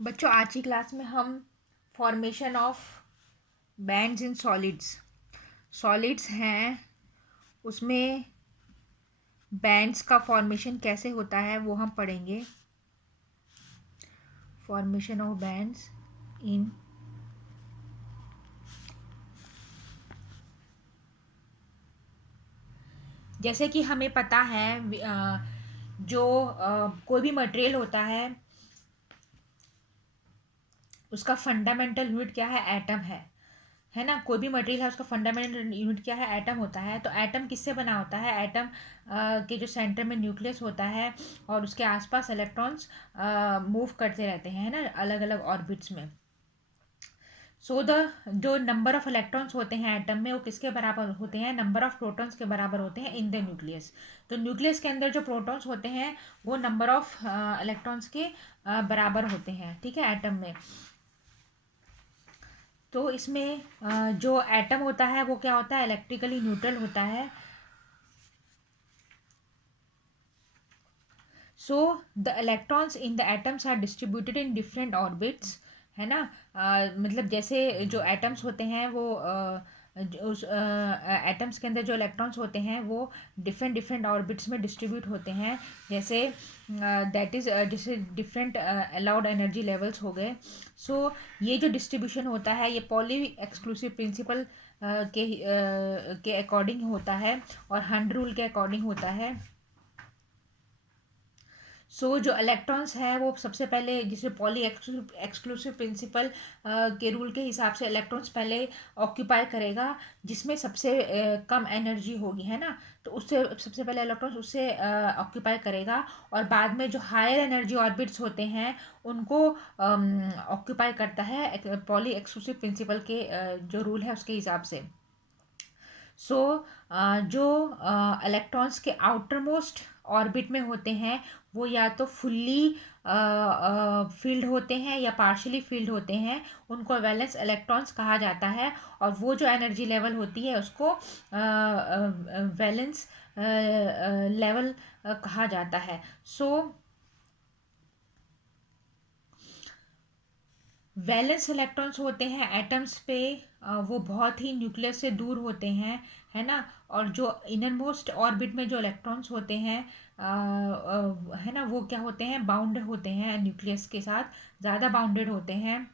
बच्चों, आज की क्लास में हम formation of bands in solids हैं, उसमें बैंड्स का फॉर्मेशन कैसे होता है वो हम पढ़ेंगे। फॉर्मेशन ऑफ बैंड्स इन जैसे कि हमें पता है जो कोई भी मटेरियल होता है, उसका फंडामेंटल यूनिट क्या है? एटम है ना। कोई भी मटेरियल है उसका फंडामेंटल यूनिट क्या है? एटम होता है। तो एटम किससे बना होता है? एटम के जो सेंटर में न्यूक्लियस होता है और उसके आसपास इलेक्ट्रॉन्स मूव करते रहते हैं, है ना, अलग अलग ऑर्बिट्स में। सो द जो नंबर ऑफ इलेक्ट्रॉन्स होते हैं एटम में, वो किसके बराबर होते हैं? नंबर ऑफ प्रोटॉन्स के बराबर होते हैं इन द न्यूक्लियस। तो न्यूक्लियस के अंदर जो प्रोटॉन्स होते हैं वो नंबर ऑफ इलेक्ट्रॉन्स के बराबर होते हैं, ठीक है, एटम में। तो इसमें जो एटम होता है वो क्या होता है? इलेक्ट्रिकली न्यूट्रल होता है। So the electrons in the atoms are distributed in different orbits, है ना। मतलब जैसे जो एटम्स होते हैं वो उस एटम्स के अंदर जो इलेक्ट्रॉन्स होते हैं वो डिफरेंट डिफरेंट ऑर्बिट्स में डिस्ट्रीब्यूट होते हैं। जैसे दैट इज़ जैसे डिफरेंट अलाउड एनर्जी लेवल्स हो गए। सो ये जो डिस्ट्रीब्यूशन होता है ये पॉली एक्सक्लूसिव प्रिंसिपल के अकॉर्डिंग होता है और हंड रूल के अकॉर्डिंग होता है। जो इलेक्ट्रॉन्स हैं वो सबसे पहले, जिसे पॉली एक्सक्लूसिव प्रिंसिपल के रूल के हिसाब से इलेक्ट्रॉन्स पहले ऑक्यूपाई करेगा, जिसमें सबसे कम एनर्जी होगी, है ना। तो उससे सबसे पहले इलेक्ट्रॉन्स उससे ऑक्यूपाई करेगा और बाद में जो हायर एनर्जी ऑर्बिट्स होते हैं उनको ऑक्यूपाई करता है पॉली एक्सक्लूसिव प्रिंसिपल के जो रूल है उसके हिसाब से। सो जो इलेक्ट्रॉन्स के आउटर मोस्ट ऑर्बिट में होते हैं वो या तो फुल्ली फील्ड होते हैं या पार्शली फील्ड होते हैं, उनको वैलेंस इलेक्ट्रॉन्स कहा जाता है। और वो जो एनर्जी लेवल होती है उसको वैलेंस लेवल कहा जाता है। सो वैलेंस इलेक्ट्रॉन्स होते हैं एटम्स पे, वो बहुत ही न्यूक्लियस से दूर होते हैं, है ना। और जो इनर मोस्ट ऑर्बिट में जो इलेक्ट्रॉन्स होते हैं है ना, वो क्या होते हैं? बाउंड होते हैं न्यूक्लियस के साथ, ज़्यादा बाउंडेड होते हैं।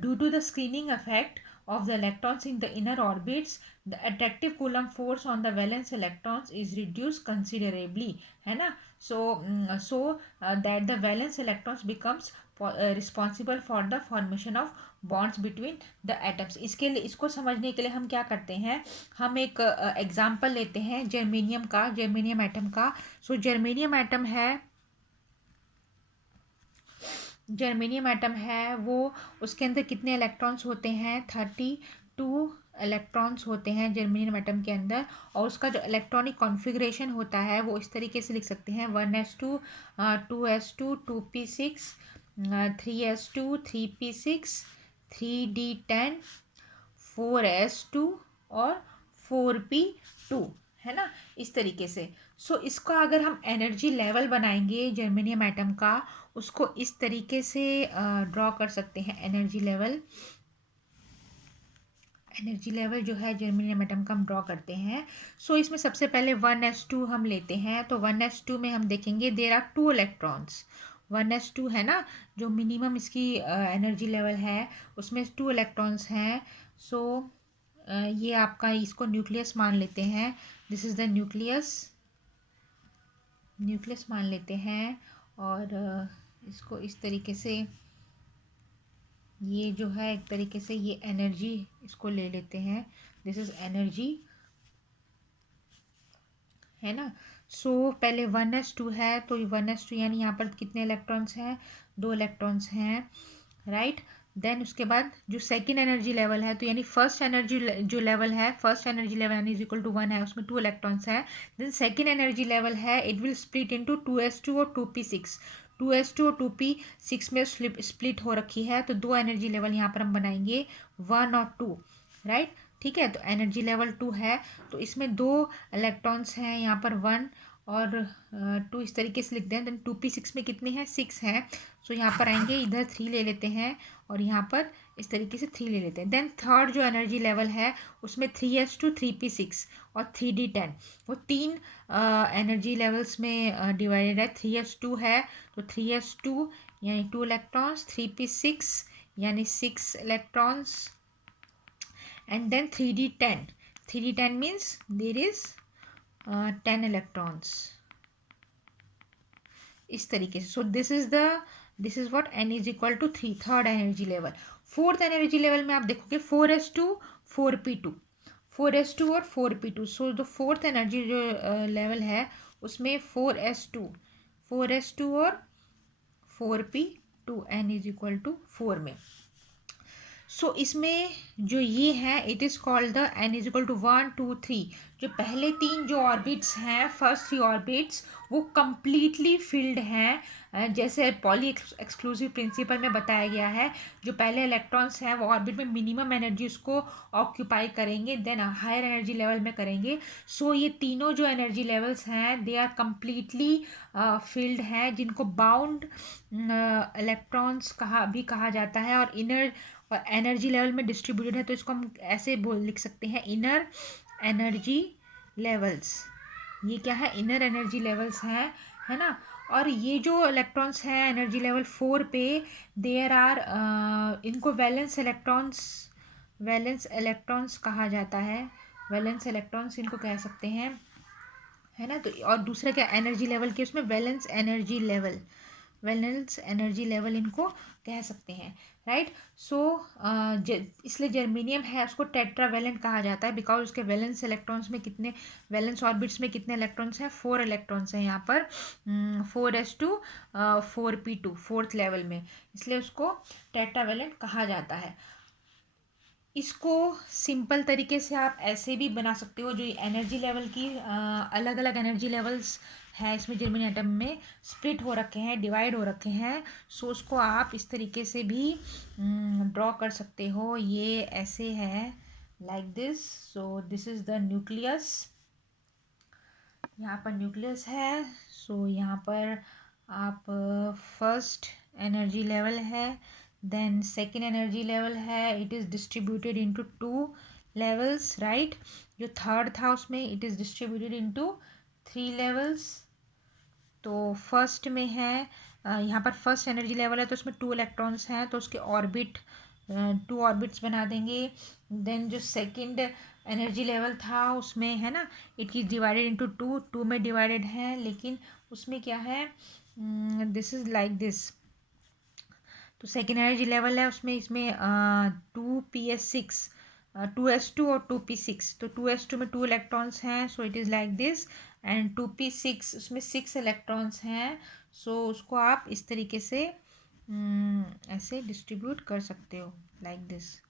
Due to the screening effect of the electrons in the inner orbits, the attractive Coulomb force on the valence electrons is reduced considerably, है ना। That the valence electrons becomes responsible for the formation of bonds between the atoms. इसके लिए, इसको समझने के लिए हम क्या करते हैं? हम एक एग्जाम्पल लेते हैं जर्मेनियम का, जर्मेनियम एटम का। जर्मेनियम एटम है, जर्मेनियम एटम है वो, उसके अंदर कितने इलेक्ट्रॉन्स होते हैं? 32 इलेक्ट्रॉन्स होते हैं जर्मेनियम एटम के अंदर। और उसका जो इलेक्ट्रॉनिक कॉन्फ़िगरेशन होता है वो इस तरीके से लिख सकते हैं: 1s2, 2s2, 2p6, 3s2, 3p6, 3d10, 4s2 और 4p2, है ना, इस तरीके से। इसका अगर हम एनर्जी लेवल बनाएंगे जर्मेनियम एटम का, उसको इस तरीके से ड्रॉ कर सकते हैं। एनर्जी लेवल जो है जर्मेनियम एटम का हम ड्रॉ करते हैं। इसमें सबसे पहले 1s2 हम लेते हैं। तो 1s2 में हम देखेंगे देर आर 2 इलेक्ट्रॉन्स। 1s2 है ना, जो मिनिमम इसकी एनर्जी लेवल है उसमें 2 इलेक्ट्रॉन्स हैं। सो ये आपका, इसको न्यूक्लियस मान लेते हैं। दिस इज़ द न्यूक्लियस मान लेते हैं। और इसको इस तरीके से, ये जो है एक तरीके से ये एनर्जी इसको ले लेते हैं। दिस इज एनर्जी, है ना। पहले 1s2 है, तो 1s2 यानी यहाँ पर कितने इलेक्ट्रॉन्स हैं? 2 इलेक्ट्रॉन्स हैं, राइट। देन उसके बाद जो सेकंड एनर्जी लेवल है, तो यानी फर्स्ट एनर्जी जो लेवल है, फर्स्ट एनर्जी लेवल यानी इक्वल टू 1 है, उसमें 2 इलेक्ट्रॉन्स है। देन सेकंड एनर्जी लेवल है, it will split into 2s2 और 2p6। 2s2 और 2p6 में स्प्लिट हो रखी है, तो 2 एनर्जी लेवल यहाँ पर हम बनाएंगे, 1 और 2, राइट। ठीक है, तो एनर्जी लेवल 2 है, तो इसमें 2 इलेक्ट्रॉन्स हैं यहाँ पर, 1 और 2 इस तरीके से लिख दें। देन 2p6 में कितने हैं, 6 हैं। सो यहाँ पर आएंगे, इधर 3 ले लेते हैं और यहाँ पर इस तरीके से 3 ले लेते हैं। देन थर्ड जो एनर्जी लेवल है उसमें 3s2 3p6 और 3d10, वो 3 एनर्जी लेवल्स में डिवाइडेड है। 3s2 है तो 3s2 यानी 2 इलेक्ट्रॉन्स, 3p6 यानी 6 electrons, and then 3d10, 3d10 means there is 10 electrons इस तरीके से। So this is what n is equal to 3, third energy level. Fourth energy level में आप देखोगे 4s2 4p2, 4s2 और 4p2। So the fourth energy जो level है उसमें 4s2 और 4p2, n is equal to 4 में। सो इसमें जो ये है it is called the n is equal to 1 2 3। जो पहले 3 जो ऑर्बिट्स हैं, फर्स्ट 3 ऑर्बिट्स, वो कम्प्लीटली फिल्ड हैं। जैसे पॉली एक्सक्लूसिव प्रिंसिपल में बताया गया है, जो पहले इलेक्ट्रॉन्स हैं वो ऑर्बिट में मिनिमम एनर्जी उसको ऑक्यूपाई करेंगे, देन हायर एनर्जी लेवल में करेंगे। सो ये तीनों जो एनर्जी लेवल्स हैं दे आर कम्प्लीटली फिल्ड हैं, जिनको बाउंड इलेक्ट्रॉन्स कहा जाता है, और इनर और एनर्जी लेवल में डिस्ट्रीब्यूटेड है। तो इसको हम ऐसे लिख सकते हैं, इनर एनर्जी लेवल्स। ये क्या है, इनर एनर्जी लेवल्स हैं, है ना। और ये जो इलेक्ट्रॉन्स हैं एनर्जी लेवल 4 पे, देयर आर इनको वैलेंस इलेक्ट्रॉन्स कहा जाता है। वैलेंस इलेक्ट्रॉन्स इनको कह सकते हैं, है ना। तो और दूसरा क्या, एनर्जी लेवल के उसमें वैलेंस एनर्जी लेवल इनको कह सकते हैं, राइट। सो इसलिए जर्मेनियम है उसको टेट्रावेलेंट कहा जाता है, बिकॉज उसके वैलेंस इलेक्ट्रॉन्स में कितने, वैलेंस ऑर्बिट्स में कितने इलेक्ट्रॉन्स हैं, 4 इलेक्ट्रॉन्स हैं यहाँ पर। 4s2 4p2 फोर्थ लेवल में, इसलिए उसको टेट्रावेलेंट कहा जाता है। इसको सिंपल तरीके से आप ऐसे भी बना सकते हो, जो एनर्जी लेवल की अलग अलग एनर्जी लेवल्स है इसमें, जर्मेनियम एटम में स्प्लिट हो रखे हैं, डिवाइड हो रखे हैं। सो उसको आप इस तरीके से भी ड्रॉ कर सकते हो। ये ऐसे है, like this. So this is the nucleus, यहाँ पर न्यूक्लियस है। सो यहाँ पर आप फर्स्ट एनर्जी लेवल है, देन सेकेंड एनर्जी लेवल है, it is distributed into 2 levels, right. जो थर्ड था उसमें it is distributed into 3 levels. तो फर्स्ट में है, यहाँ पर फर्स्ट एनर्जी लेवल है तो उसमें 2 इलेक्ट्रॉन्स हैं, तो उसके ऑर्बिट 2 ऑर्बिट्स बना देंगे। देन जो सेकंड एनर्जी लेवल था उसमें, है ना, इट इज़ डिवाइडेड इनटू 2 में डिवाइडेड है, लेकिन उसमें क्या है, दिस इज़ लाइक दिस। तो सेकेंड एनर्जी लेवल है उसमें, इसमें 2ps6, 2s2 और 2p6। तो 2s2 में 2 इलेक्ट्रॉन्स हैं, so it is like this. And 2p6 उसमें 6 इलेक्ट्रॉन्स हैं। सो उसको आप इस तरीके से ऐसे डिस्ट्रीब्यूट कर सकते हो, लाइक दिस,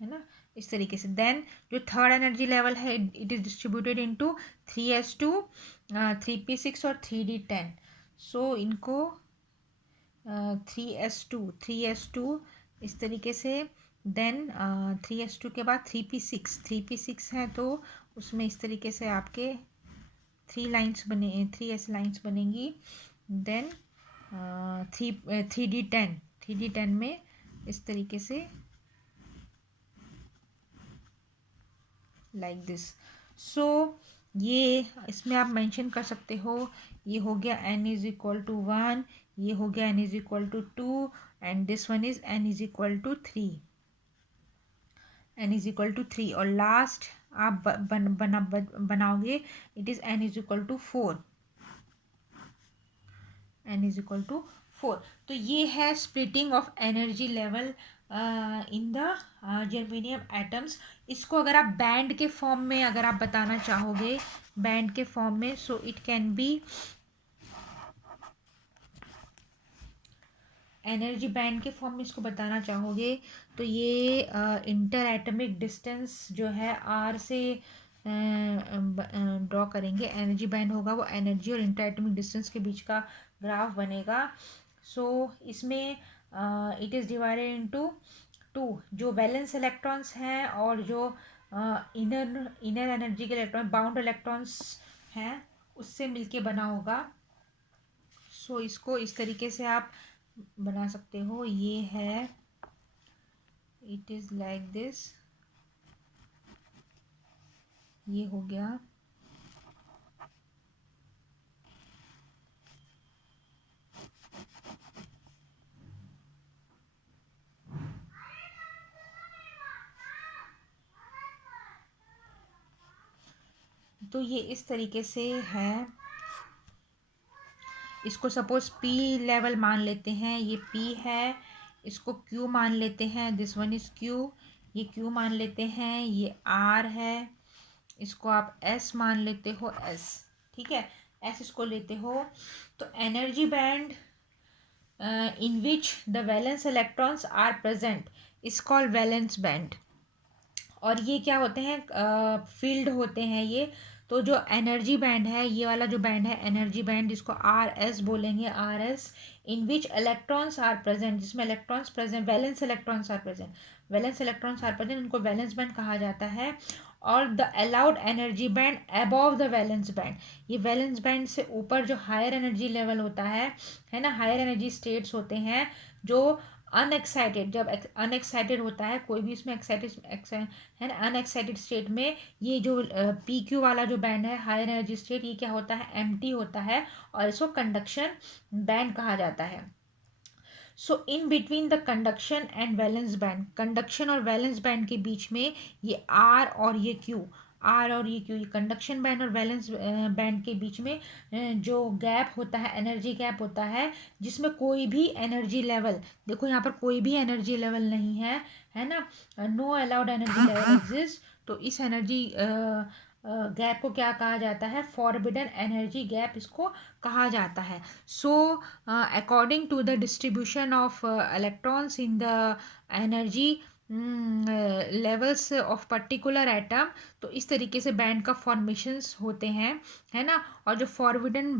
है ना, इस तरीके से। देन जो थर्ड एनर्जी लेवल है it is distributed into 3s2 3p6 और 3d10। सो इनको 3s2 इस तरीके से। देन 3s2 के बाद 3p6 है, तो उसमें इस तरीके से आपके 3 ऐसे लाइन्स बनेंगी। देन 3d10 में इस तरीके से, लाइक दिस। सो ये इसमें आप मेंशन कर सकते हो, ये हो गया n इज इक्वल टू 1, ये हो गया n is equal to 2, and this one is n is equal to 3, और लास्ट आप बनाओगे, it is n is equal to 4। तो ये है splitting of energy level in the germanium atoms. इसको अगर आप बैंड के फॉर्म में अगर आप बताना चाहोगे, बैंड के फॉर्म में, so it can be energy band के फॉर्म में इसको बताना चाहोगे, तो ये इंटर एटमिक डिस्टेंस जो है आर से ड्रॉ करेंगे। एनर्जी बैंड होगा वो एनर्जी और इंटर एटमिक डिस्टेंस के बीच का ग्राफ बनेगा। सो इसमें इट इज़ डिवाइडेड इनटू 2, जो वैलेंस इलेक्ट्रॉन्स हैं और जो इनर एनर्जी के इलेक्ट्रॉन बाउंड इलेक्ट्रॉन्स हैं, उससे मिलके बना होगा। सो इसको इस तरीके से आप बना सकते हो। ये है, इट इज़ लाइक दिस, ये हो गया। तो ये इस तरीके से है। इसको सपोज पी लेवल मान लेते हैं, ये पी है। इसको क्यू मान लेते हैं, दिस वन इज क्यू, ये क्यू मान लेते हैं। ये आर है, इसको आप एस मान लेते हो, एस, ठीक है, एस इसको लेते हो। तो energy band in which the valence electrons are present is called valence band। और ये क्या होते हैं, फील्ड होते हैं ये। तो जो एनर्जी बैंड है, ये वाला जो बैंड है एनर्जी बैंड, जिसको आर एस बोलेंगे, R S, in which electrons are present, जिसमें electrons present, valence electrons are present, valence electrons are present, इनको वैलेंस बैंड कहा जाता है। और the allowed energy band above the valence band, ये valence band से ऊपर जो हायर एनर्जी लेवल होता है ना, हायर एनर्जी स्टेट्स होते हैं जो अनएक्साइटेड, जब अनएक्साइटेड होता है कोई भी, इसमें एक्साइटेड है ना, अनएक्साइटेड स्टेट में ये जो पी क्यू वाला जो बैंड है, हायर एनर्जी स्टेट, ये क्या होता है, एम्प्टी होता है, और इसको कंडक्शन बैंड कहा जाता है। So in between the conduction and valence band, conduction और वैलेंस बैंड के बीच में ये आर और ये क्यू, आर और ये क्यू, ये कंडक्शन बैंड और वैलेंस बैंड के बीच में जो गैप होता है, एनर्जी गैप होता है, जिसमें कोई भी एनर्जी लेवल, देखो यहाँ पर कोई भी एनर्जी लेवल नहीं है ना, no allowed energy level exist. तो इस एनर्जी गैप को क्या कहा जाता है, फॉरबिडन एनर्जी गैप इसको कहा जाता है। So according to the distribution of electrons in the energy levels of particular atom, तो इस तरीके से बैंड का फॉर्मेशंस होते हैं, है ना। और जो फॉरबिडन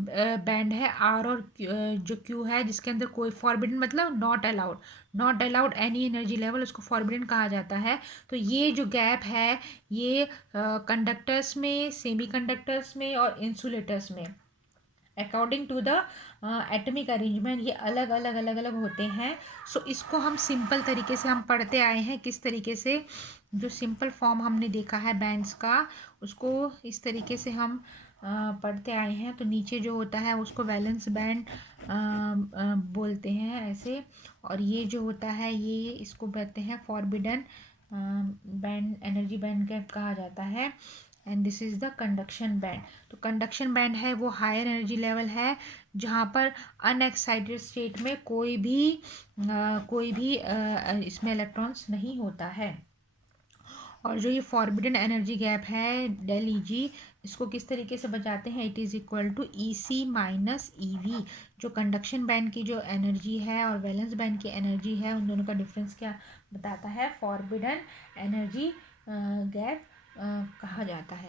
बैंड है आर और जो क्यू है, जिसके अंदर कोई, फॉरबिडन मतलब not allowed, not allowed any energy level, उसको फॉरबिडन कहा जाता है। तो ये जो गैप है, ये कंडक्टर्स में, सेमी कंडक्टर्स में और इंसुलेटर्स में, according to the atomic arrangement, ये अलग अलग अलग अलग होते हैं। सो इसको हम सिंपल तरीके से हम पढ़ते आए हैं, किस तरीके से, जो सिंपल फॉर्म हमने देखा है बैंड्स का, उसको इस तरीके से हम पढ़ते आए हैं। तो नीचे जो होता है उसको वैलेंस बैंड बोलते हैं ऐसे, और ये जो होता है ये, इसको कहते हैं forbidden band, energy band gap कहा जाता है। And this is the conduction band. तो कंडक्शन बैंड है वो हायर एनर्जी लेवल है, जहाँ पर अनएक्साइटेड स्टेट में कोई भी इसमें इलेक्ट्रॉन्स नहीं होता है। और जो ये फॉरबिडन एनर्जी गैप है, डेल ई जी, इसको किस तरीके से बचाते हैं, it is equal to E C minus E V. जो कंडक्शन बैंड की जो एनर्जी है और वैलेंस बैंड की एनर्जी है, उन दोनों का डिफरेंस क्या बताता है, फॉरबिडन एनर्जी गैप कहा जाता है।